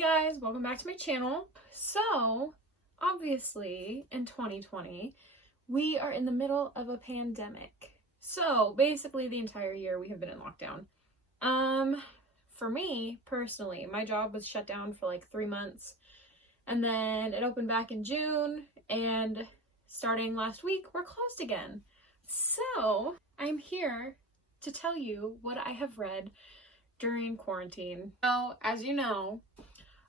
guys, welcome back to my channel. So, obviously, in 2020, we are in the middle of a pandemic. So, basically the entire year we have been in lockdown. For me, personally, my job was shut down for like 3 months, and then it opened back in June, and starting last week, we're closed again. So, I'm here to tell you what I have read during quarantine. So, as you know,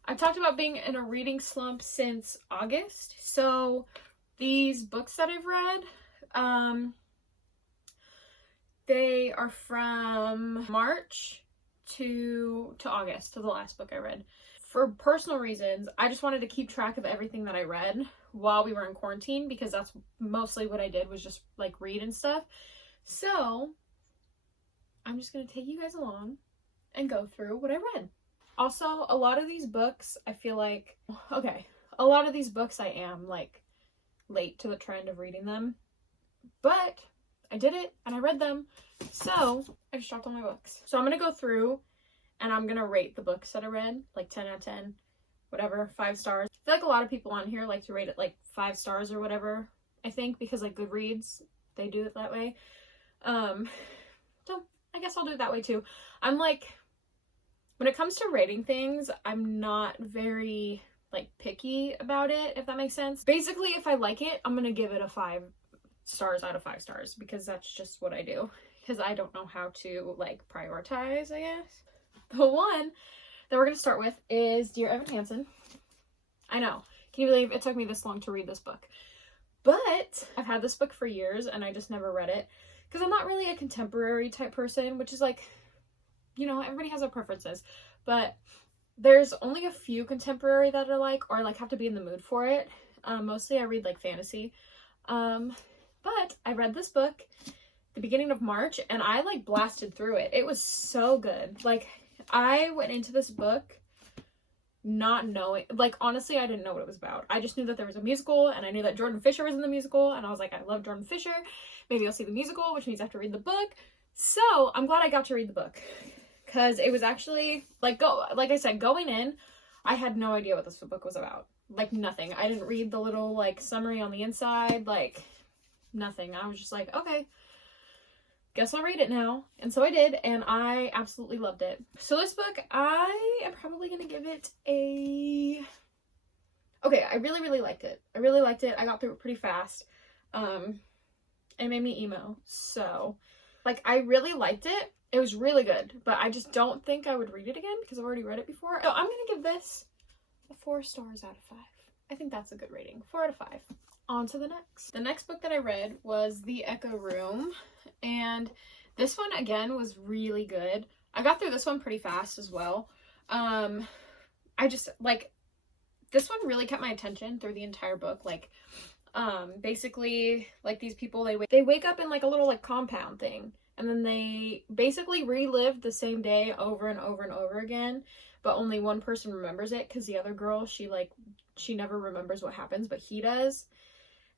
I've talked about being in a reading slump since August. So these books that I've read, they are from March to August, to the last book I read. For personal reasons, I just wanted to keep track of everything that I read while we were in quarantine, because that's mostly what I did, was just like read and stuff. So I'm just gonna take you guys along and go through what I read. Also, a lot of these books, I feel like, a lot of these books I am like late to the trend of reading them, but I did it and I read them, so I just dropped all my books. So I'm gonna go through and I'm gonna rate the books that I read, like 10 out of 10, whatever, 5 stars. I feel like a lot of people on here like to rate it like 5 stars or whatever, I think, because like Goodreads, they do it that way. So I guess I'll do it that way too. I'm like, when it comes to rating things, I'm not very like picky about it, if that makes sense. Basically, if I like it, I'm gonna give it a 5 stars out of 5 stars, because that's just what I do, because I don't know how to like prioritize, I guess. The one that we're gonna start with is Dear Evan Hansen. I know, can you believe it took me this long to read this book? But I've had this book for years and I just never read it, because I'm not really a contemporary type person, which is like, you know, everybody has their preferences, but there's only a few contemporary that I like, or like have to be in the mood for it. Mostly I read like fantasy. But I read this book the beginning of March and I like blasted through it. It was so good. Like, I went into this book not knowing, like, honestly, I didn't know what it was about. I just knew that there was a musical, and I knew that Jordan Fisher was in the musical, and I was like, I love Jordan Fisher. Maybe I'll see the musical, which means I have to read the book. So I'm glad I got to read the book, because it was actually like I said, going in, I had no idea what this book was about. Like, nothing. I didn't read the little like summary on the inside, like nothing. I was just like, okay, guess I'll read it now. And so I did, and I absolutely loved it. So this book, I am probably gonna give it a... Okay, I really liked it. I really liked it. I got through it pretty fast. It made me emo. So, like, I really liked it. It was really good, but I just don't think I would read it again because I've already read it before. So I'm gonna give this a 4 stars out of 5. I think that's a good rating. 4 out of 5. On to the next. The next book that I read was The Echo Room, and this one again was really good. I got through this one pretty fast as well. I just like, this one really kept my attention through the entire book. Like, basically, like, these people, they wake up in like a little like compound thing, and then they basically relive the same day over and over and over again, but only one person remembers it, because the other girl, she never remembers what happens, but he does.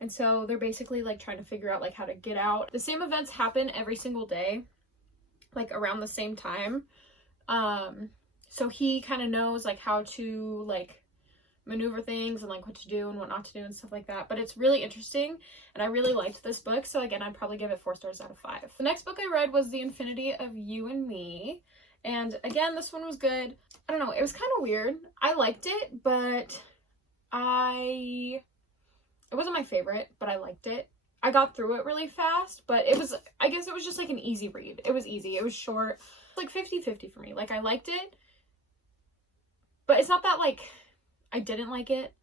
And so they're basically like trying to figure out like how to get out. The same events happen every single day, like around the same time. So he kind of knows like how to like maneuver things and like what to do and what not to do and stuff like that. But it's really interesting, and I really liked this book. So again, I'd probably give it 4 stars out of 5. The next book I read was The Infinity of You and Me. And again, this one was good. I don't know, it was kind of weird. I liked it, but it wasn't my favorite, but I liked it. I got through it really fast, but I guess it was just like an easy read. It was easy. It was short. Like 50-50 for me. Like, I liked it, but it's not that like I didn't like it.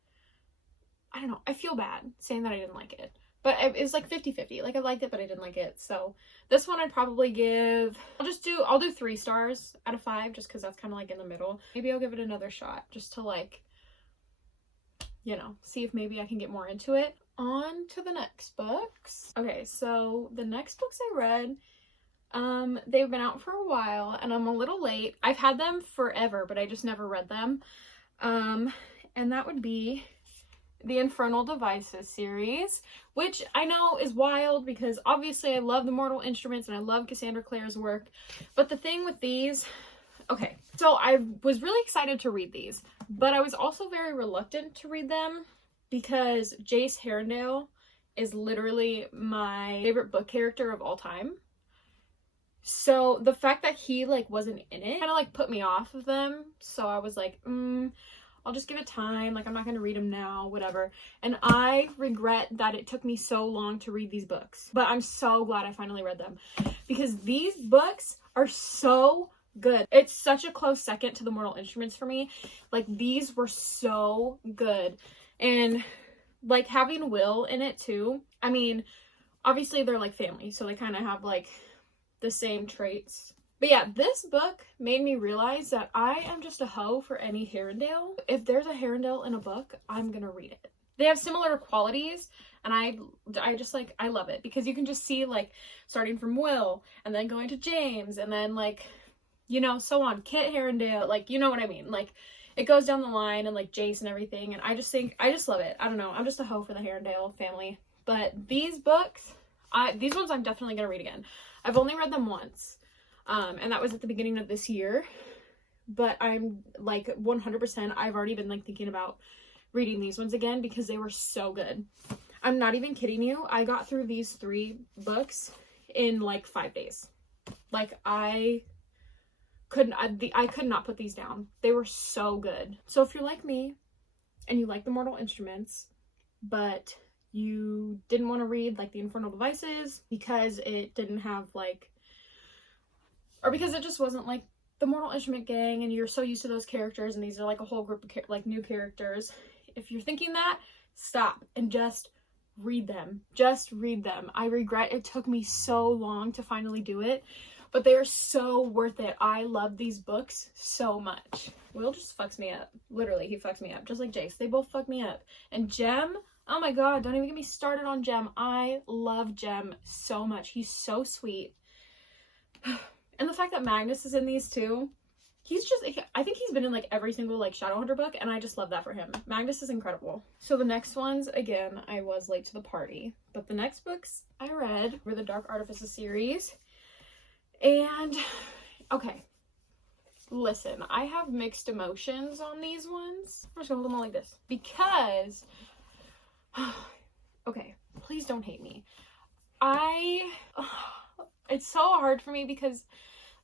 I don't know. I feel bad saying that I didn't like it, but it was like 50-50. Like, I liked it, but I didn't like it. So this one I'd probably give, I'll do 3 stars out of 5, just because that's kind of like in the middle. Maybe I'll give it another shot just to like, you know, see if maybe I can get more into it. On to the next books. Okay, so the next books I read, they've been out for a while, and I'm a little late. I've had them forever, but I just never read them. And that would be the Infernal Devices series, which I know is wild because obviously I love the Mortal Instruments and I love Cassandra Clare's work. But the thing with these, Okay, so I was really excited to read these, but I was also very reluctant to read them because Jace Herondale is literally my favorite book character of all time. So the fact that he like wasn't in it kind of like put me off of them. So I was like, I'll just give it time. Like, I'm not going to read them now, whatever. And I regret that it took me so long to read these books. But I'm so glad I finally read them because these books are so good. It's such a close second to the Mortal Instruments for me. Like, these were so good. And like having Will in it too. I mean, obviously they're like family, so they kind of have like the same traits. But yeah, this book made me realize that I am just a hoe for any Herondale. If there's a Herondale in a book, I'm gonna read it. They have similar qualities, and I just like, I love it because you can just see like starting from Will and then going to James and then like, you know, so on. Kit Herondale, like, you know what I mean? Like, it goes down the line and like Jace and everything, and I just love it. I don't know, I'm just a hoe for the Herondale family. But these books, these ones I'm definitely gonna read again. I've only read them once, and that was at the beginning of this year, but I'm like 100%, I've already been like thinking about reading these ones again because they were so good. I'm not even kidding you. I got through these 3 books in like 5 days. Like, I could not put these down. They were so good. So if you're like me and you like the Mortal Instruments, but you didn't want to read like the Infernal Devices because it didn't have like, or because it just wasn't like the Mortal Instrument gang and you're so used to those characters and these are like a whole group of like new characters, if you're thinking that, stop and just read them. Just read them. I regret it took me so long to finally do it, but they are so worth it. I love these books so much. Will just fucks me up. Literally, he fucks me up. Just like Jace. They both fuck me up. And Jem, oh my god, don't even get me started on Jem. I love Jem so much. He's so sweet. And the fact that Magnus is in these too. He's just, I think he's been in like every single like Shadowhunter book, and I just love that for him. Magnus is incredible. So the next ones, again, I was late to the party. But the next books I read were the Dark Artifices series. And, okay, listen, I have mixed emotions on these ones. I'm just gonna hold them all like this. Because, okay, please don't hate me. It's so hard for me because,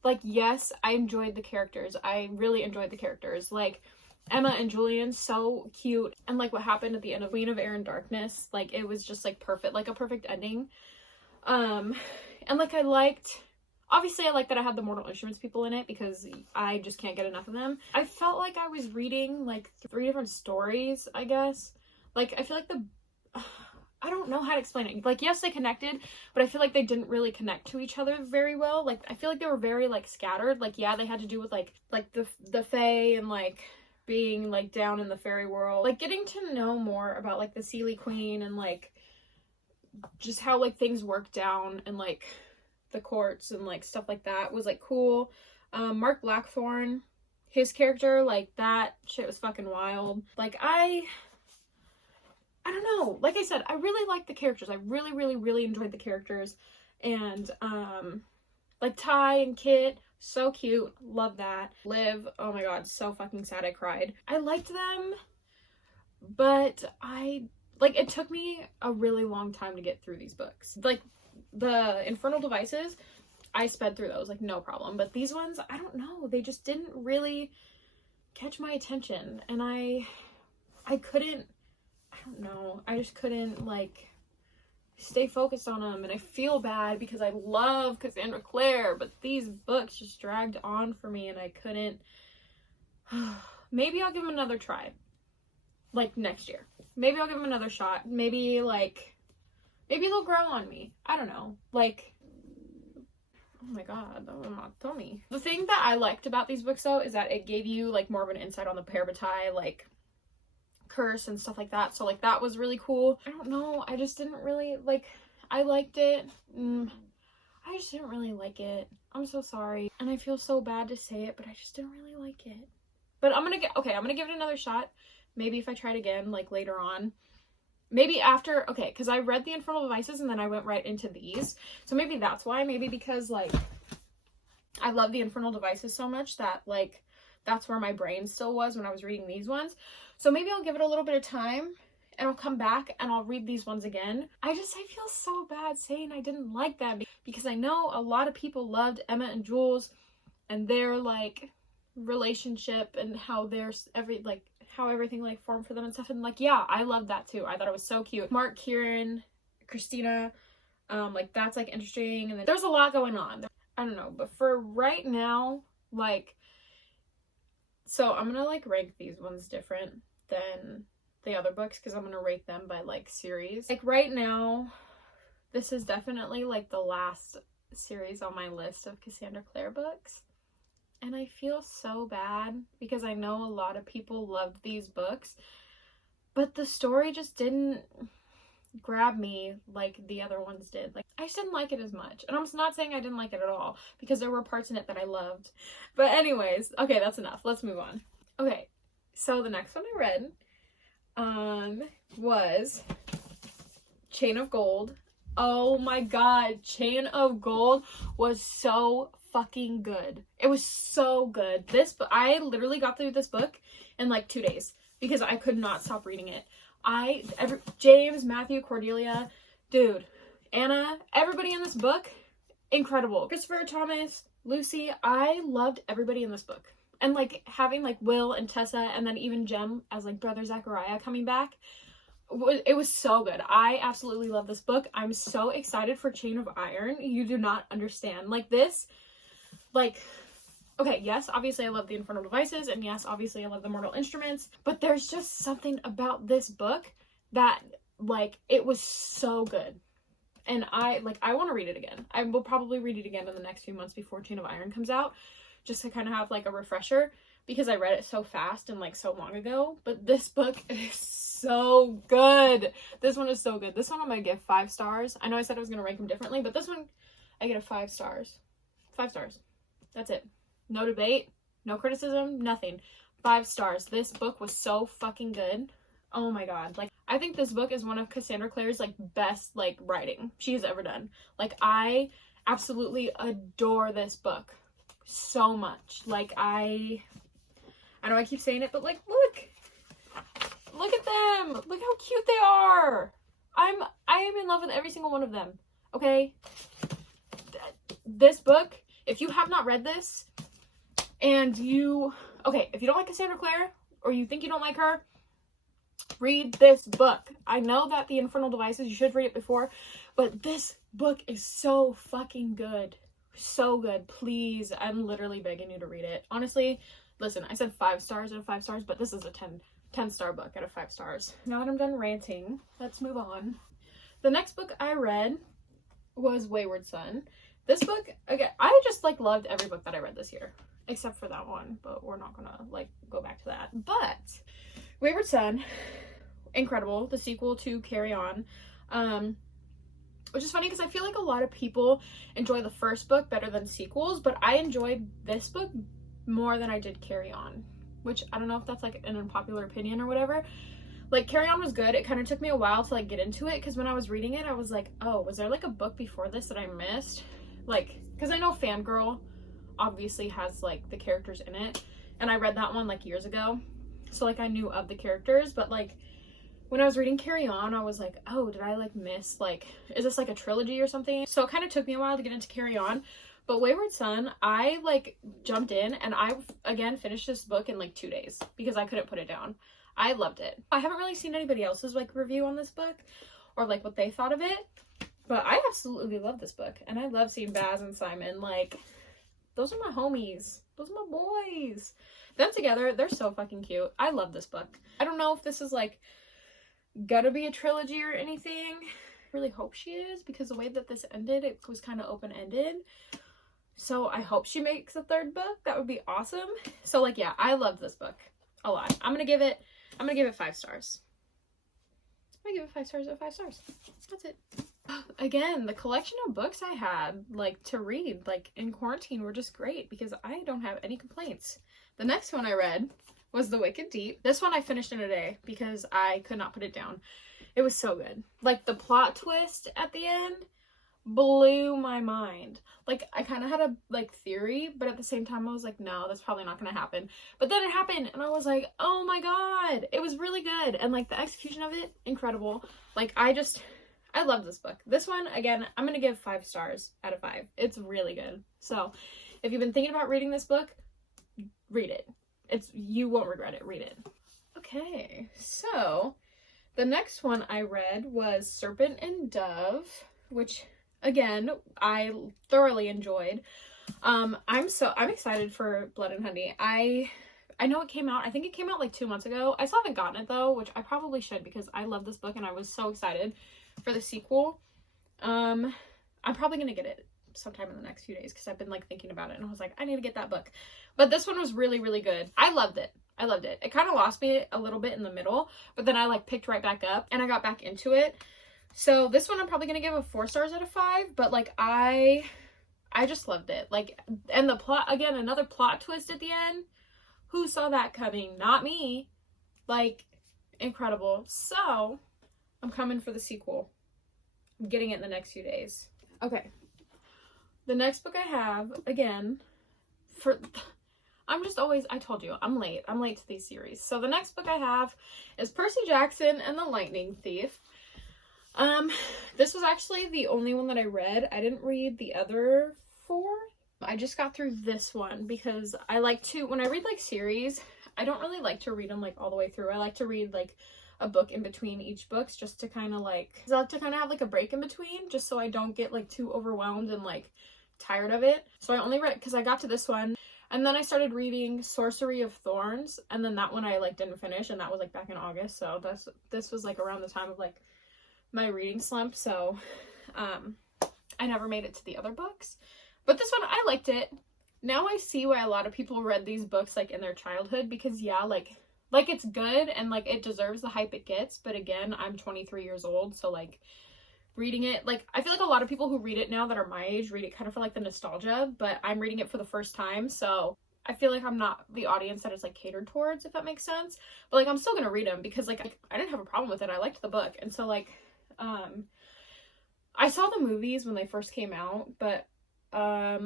like, yes, I enjoyed the characters. I really enjoyed the characters. Like, Emma and Julian, so cute. And, like, what happened at the end of Queen of Air and Darkness, like, it was just, like, perfect. Like, a perfect ending. And, like, obviously, I like that I had the Mortal Instruments people in it because I just can't get enough of them. I felt like I was reading, like, 3 different stories, I guess. Like, I feel like I don't know how to explain it. Like, yes, they connected, but I feel like they didn't really connect to each other very well. Like, I feel like they were very, like, scattered. Like, yeah, they had to do with, like the Fae and, like, being, like, down in the fairy world. Like, getting to know more about, like, the Seelie Queen and, like, just how, like, things work down and, like, the courts and, like, stuff like that was, like, cool. Mark Blackthorn, his character, like, that shit was fucking wild. Like, I don't know. Like I said, I really liked the characters. I really, really, really enjoyed the characters. And, like, Ty and Kit, so cute. Love that. Liv, oh my god, so fucking sad I cried. I liked them, but it took me a really long time to get through these books. Like, the Infernal Devices, I sped through those, like, no problem. But these ones, I don't know. They just didn't really catch my attention. And I couldn't, I don't know, I just couldn't, like, stay focused on them, and I feel bad because I love Cassandra Clare, but these books just dragged on for me, and I couldn't. Maybe I'll give them another try, like, next year. Maybe I'll give them another shot. Maybe they'll grow on me. I don't know, like, oh my god, that was my tummy. The thing that I liked about these books, though, is that it gave you, like, more of an insight on the Parabatai, like, curse and stuff like that, so, like, that was really cool. I don't know, I just didn't really, like, I liked it. I just didn't really like it. I'm so sorry, and I feel so bad to say it, but I just didn't really like it. But I'm gonna give it another shot. Maybe if I try it again, like, later on. Maybe after, okay, because I read the Infernal Devices and then I went right into these, so maybe that's why. Maybe because, like, I love the Infernal Devices so much that, like, that's where my brain still was when I was reading these ones. So maybe I'll give it a little bit of time and I'll come back and I'll read these ones again. I feel so bad saying I didn't like them because I know a lot of people loved Emma and Jules and their, like, relationship and how there's how everything, like, formed for them and stuff. And, like, yeah, I loved that too. I thought it was so cute. Mark, Kieran, Christina, like, that's, like, interesting. And then there's a lot going on. I don't know, but for right now, like, so I'm gonna, like, rank these ones different than the other books because I'm gonna rate them by, like, series. Like, right now, this is definitely, like, the last series on my list of Cassandra Clare books. And I feel so bad because I know a lot of people loved these books, but the story just didn't grab me like the other ones did. Like, I just didn't like it as much. And I'm not saying I didn't like it at all because there were parts in it that I loved. But anyways, okay, that's enough. Let's move on. Okay, so the next one I read was Chain of Gold. Oh my god, Chain of Gold was so fucking good. It was so good. I literally got through this book in like 2 days because I could not stop reading it. James, Matthew, Cordelia, dude, Anna, everybody in this book, incredible. Christopher, Thomas, Lucy, I loved everybody in this book. And, like, having, like, Will and Tessa and then even Jem as, like, Brother Zachariah coming back, it was so good. I absolutely love this book. I'm so excited for Chain of Iron. You do not understand. Like, this, like, okay, yes, obviously I love the Infernal Devices, and yes, obviously I love the Mortal Instruments, but there's just something about this book that, like, it was so good. And I want to read it again. I will probably read it again in the next few months before Chain of Iron comes out, just to kind of have, like, a refresher, because I read it so fast and, like, so long ago. But this book is so good. This one is so good. This one I'm going to give 5 stars. I know I said I was going to rank them differently, but this one I get a 5 stars. 5 stars. That's it. No debate, no criticism, nothing. 5 stars. This book was so fucking good. Oh my god. Like, I think this book is one of Cassandra Clare's, like, best, like, writing she's ever done. Like, I absolutely adore this book so much. Like, I know I keep saying it, but, like, look at them. Look how cute they are. I am in love with every single one of them. Okay? This book, if you have not read this, and if you don't like Cassandra Clare, or you think you don't like her, read this book. I know that the Infernal Devices, you should read it before, but this book is so fucking good. So good. Please, I'm literally begging you to read it. Honestly, listen, I said 5 stars out of 5 stars, but this is a 10-star book out of 5 stars. Now that I'm done ranting, let's move on. The next book I read was Wayward Son. This book, again, I just, like, loved every book that I read this year, except for that one, but we're not gonna, like, go back to that. But Wayward Son, incredible. The sequel to Carry On, which is funny because I feel like a lot of people enjoy the first book better than sequels, but I enjoyed this book more than I did Carry On, which I don't know if that's, like, an unpopular opinion or whatever. Like, Carry On was good. It kind of took me a while to, like, get into it, because when I was reading it, I was like, oh, was there, like, a book before this that I missed? Like, because I know Fangirl obviously has, like, the characters in it, and I read that one, like, years ago, so, like, I knew of the characters, but, like, when I was reading Carry On, I was like, oh, did I, like, miss, like, is this, like, a trilogy or something? So it kind of took me a while to get into Carry On, but Wayward Son, I, like, jumped in, and I, again, finished this book in, like, 2 days, because I couldn't put it down. I loved it. I haven't really seen anybody else's, like, review on this book, or, like, what they thought of it, but I absolutely love this book, and I love seeing Baz and Simon. Like, those are my homies. Those are my boys. Them together, they're so fucking cute. I love this book. I don't know if this is, like, gonna be a trilogy or anything. I really hope she is, because the way that this ended, it was kind of open-ended. So I hope she makes a 3rd book. That would be awesome. So, like, yeah, I love this book a lot. I'm gonna give it 5 stars. I'm gonna give it 5 stars out of 5 stars. That's it. Again, the collection of books I had, like, to read, like, in quarantine were just great, because I don't have any complaints. The next one I read was The Wicked Deep. This one I finished in a day because I could not put it down. It was so good. Like, the plot twist at the end blew my mind. Like, I kind of had a, like, theory, but at the same time, I was like, no, that's probably not going to happen. But then it happened, and I was like, oh my god, it was really good. And, like, the execution of it, incredible. Like, I love this book. This one, again, I'm going to give 5 stars out of 5. It's really good. So, if you've been thinking about reading this book, read it. You won't regret it. Read it. Okay, so the next one I read was Serpent and Dove, which, again, I thoroughly enjoyed. I'm excited for Blood and Honey. I know it came out, I think it came out like 2 months ago. I still haven't gotten it though, which I probably should because I love this book and I was so excited for the sequel. I'm probably gonna get it sometime in the next few days because I've been like thinking about it and I was like, I need to get that book. But this one was really, really good. I loved it. It kind of lost me a little bit in the middle, but then I like picked right back up and I got back into it. So this one I'm probably gonna give a 4 stars out of 5, but like I just loved it. Like, and the plot, again, another plot twist at the end. Who saw that coming? Not me. Like, incredible. So I'm coming for the sequel. I'm getting it in the next few days. Okay. The next book I have, again, I told you, I'm late to these series. So the next book I have is Percy Jackson and the Lightning Thief. This was actually the only one that I read. I didn't read the other 4. I just got through this one because I like to, when I read like series, I don't really like to read them like all the way through. I like to read like a book in between each books just to kind of like, cause I like to kind of have like a break in between just so I don't get like too overwhelmed and like tired of it. So I only read, because I got to this one and then I started reading Sorcery of Thorns, and then that one I like didn't finish, and that was like back in August. So this was like around the time of like my reading slump. So I never made it to the other books, but this one I liked it. Now I see why a lot of people read these books like in their childhood, because yeah, like it's good and like it deserves the hype it gets. But again, I'm 23 years old, so like reading it, like I feel like a lot of people who read it now that are my age read it kind of for like the nostalgia, but I'm reading it for the first time, so I feel like I'm not the audience that it's like catered towards, if that makes sense. But like I'm still gonna read them because like I didn't have a problem with it. I liked the book, and so like I saw the movies when they first came out, but I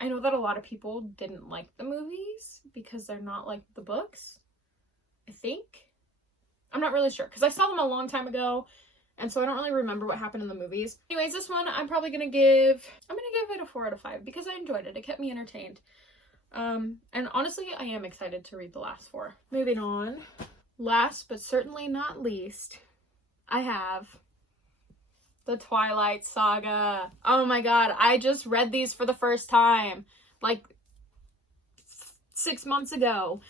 know that a lot of people didn't like the movies because they're not like the books, I think. I'm not really sure because I saw them a long time ago, and so I don't really remember what happened in the movies. Anyways, this one I'm gonna give it a 4 out of 5 because I enjoyed it. It kept me entertained. And honestly, I am excited to read the last 4. Moving on. Last but certainly not least, I have the Twilight Saga. Oh my god, I just read these for the first time like 6 months ago.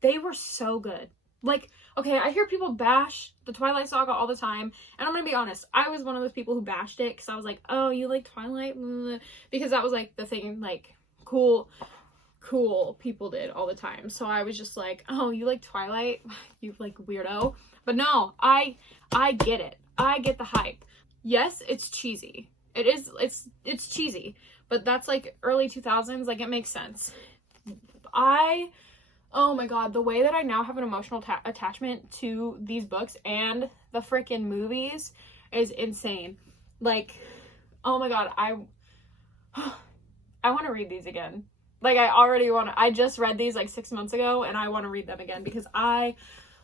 They were so good. Like, okay, I hear people bash the Twilight Saga all the time, and I'm gonna be honest, I was one of those people who bashed it because I was like, oh, you like Twilight? Because that was like the thing, like cool people did all the time. So I was just like, oh, you like Twilight? You like weirdo. But no, I get it. I get the hype. Yes, it's cheesy. It's cheesy, but that's like early 2000s, like it makes sense. Oh my god, the way that I now have an emotional attachment to these books and the freaking movies is insane. Like, oh my god, I want to read these again. Like, I just read these like 6 months ago, and I want to read them again because I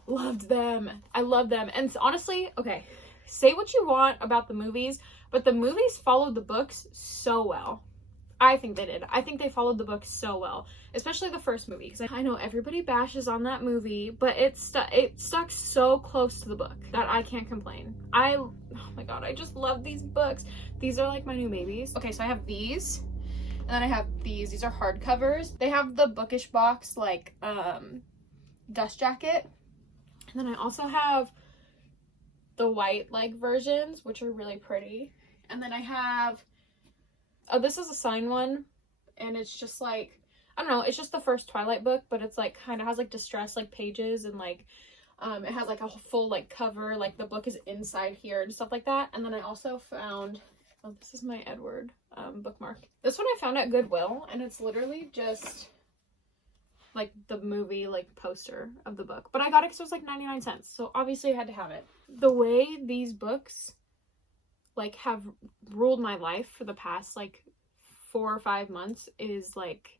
loved them. I love them. And honestly, okay, say what you want about the movies, but the movies followed the books so well. I think they did. I think they followed the book so well, especially the first movie, because I know everybody bashes on that movie, but it stuck so close to the book that I can't complain. Oh my god, I just love these books. These are like my new babies. Okay, so I have these, and then I have these. These are hardcovers. They have the bookish box like dust jacket, and then I also have the white like versions, which are really pretty, and then I have, oh, this is a signed one, and it's just like, I don't know, it's just the first Twilight book, but it's like kind of has like distress like pages, and like it has like a full like cover, like the book is inside here and stuff like that. And then I also found, oh, this is my Edward bookmark. This one I found at Goodwill, and it's literally just like the movie like poster of the book, but I got it because it was like 99 cents, so obviously I had to have it. The way these books like have ruled my life for the past like 4 or 5 months is like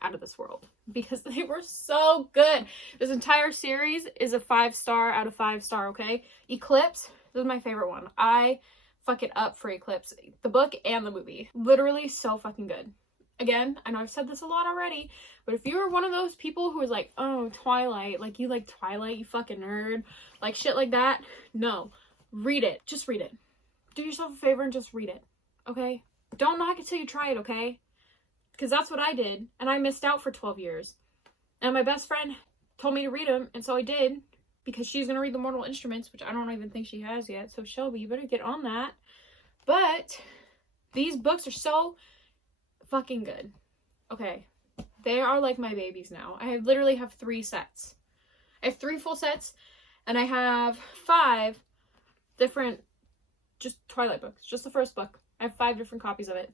out of this world, because they were so good. This entire series is a 5-star out of 5-star, okay? Eclipse, this is my favorite one. I fuck it up for Eclipse, the book and the movie. Literally so fucking good. Again, I know I've said this a lot already, but if you're one of those people who is like, oh, Twilight, like you like Twilight, you fucking nerd, like shit like that, no, read it. Just read it. Do yourself a favor and just read it, okay? Don't knock it till you try it, okay? Because that's what I did, and I missed out for 12 years. And my best friend told me to read them, and so I did, because she's going to read the Mortal Instruments, which I don't even think she has yet. So Shelby, you better get on that. But these books are so fucking good. Okay. They are like my babies now. I literally have 3 sets. I have 3 full sets, and I have 5 different just Twilight books. Just the first book. I have 5 different copies of it.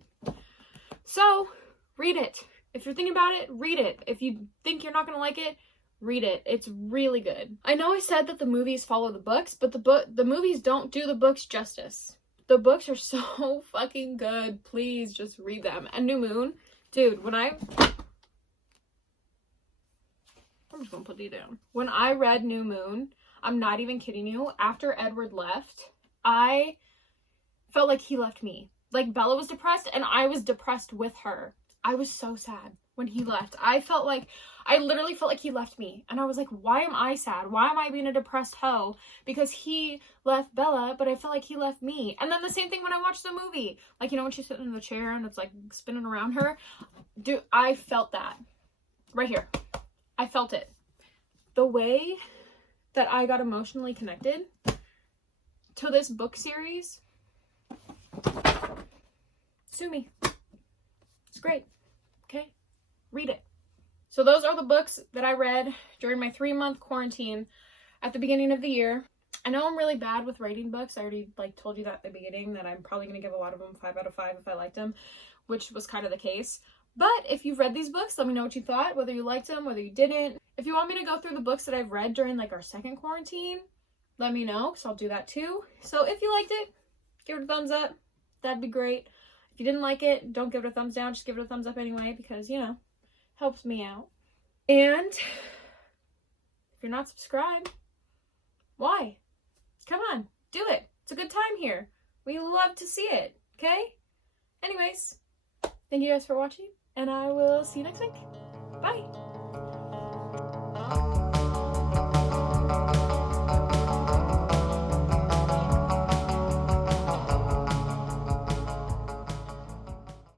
So, read it. If you're thinking about it, read it. If you think you're not going to like it, read it. It's really good. I know I said that the movies follow the books, but the movies don't do the books justice. The books are so fucking good. Please just read them. And New Moon, dude, I'm just gonna put you down. When I read New Moon, I'm not even kidding you, after Edward left, I felt like he left me. Like, Bella was depressed, and I was depressed with her. I was so sad when he left. I literally felt like he left me. And I was like, why am I sad? Why am I being a depressed hoe? Because he left Bella, but I felt like he left me. And then the same thing when I watched the movie. Like, you know, when she's sitting in the chair and it's like spinning around her? Dude, I felt that. Right here. I felt it. The way that I got emotionally connected to this book series, sue me. It's great. Okay? Read it. So those are the books that I read during my 3-month quarantine at the beginning of the year. I know I'm really bad with rating books. I already told you that at the beginning, that I'm probably going to give a lot of them 5 out of 5 if I liked them, which was kind of the case. But if you've read these books, let me know what you thought, whether you liked them, whether you didn't. If you want me to go through the books that I've read during like our second quarantine, let me know, because I'll do that too. So if you liked it, give it a thumbs up. That'd be great. If you didn't like it, don't give it a thumbs down. Just give it a thumbs up anyway, because, you know, helps me out. And if you're not subscribed, why? Come on, do it. It's a good time here. We love to see it, okay? Anyways, thank you guys for watching, and I will see you next week. Bye.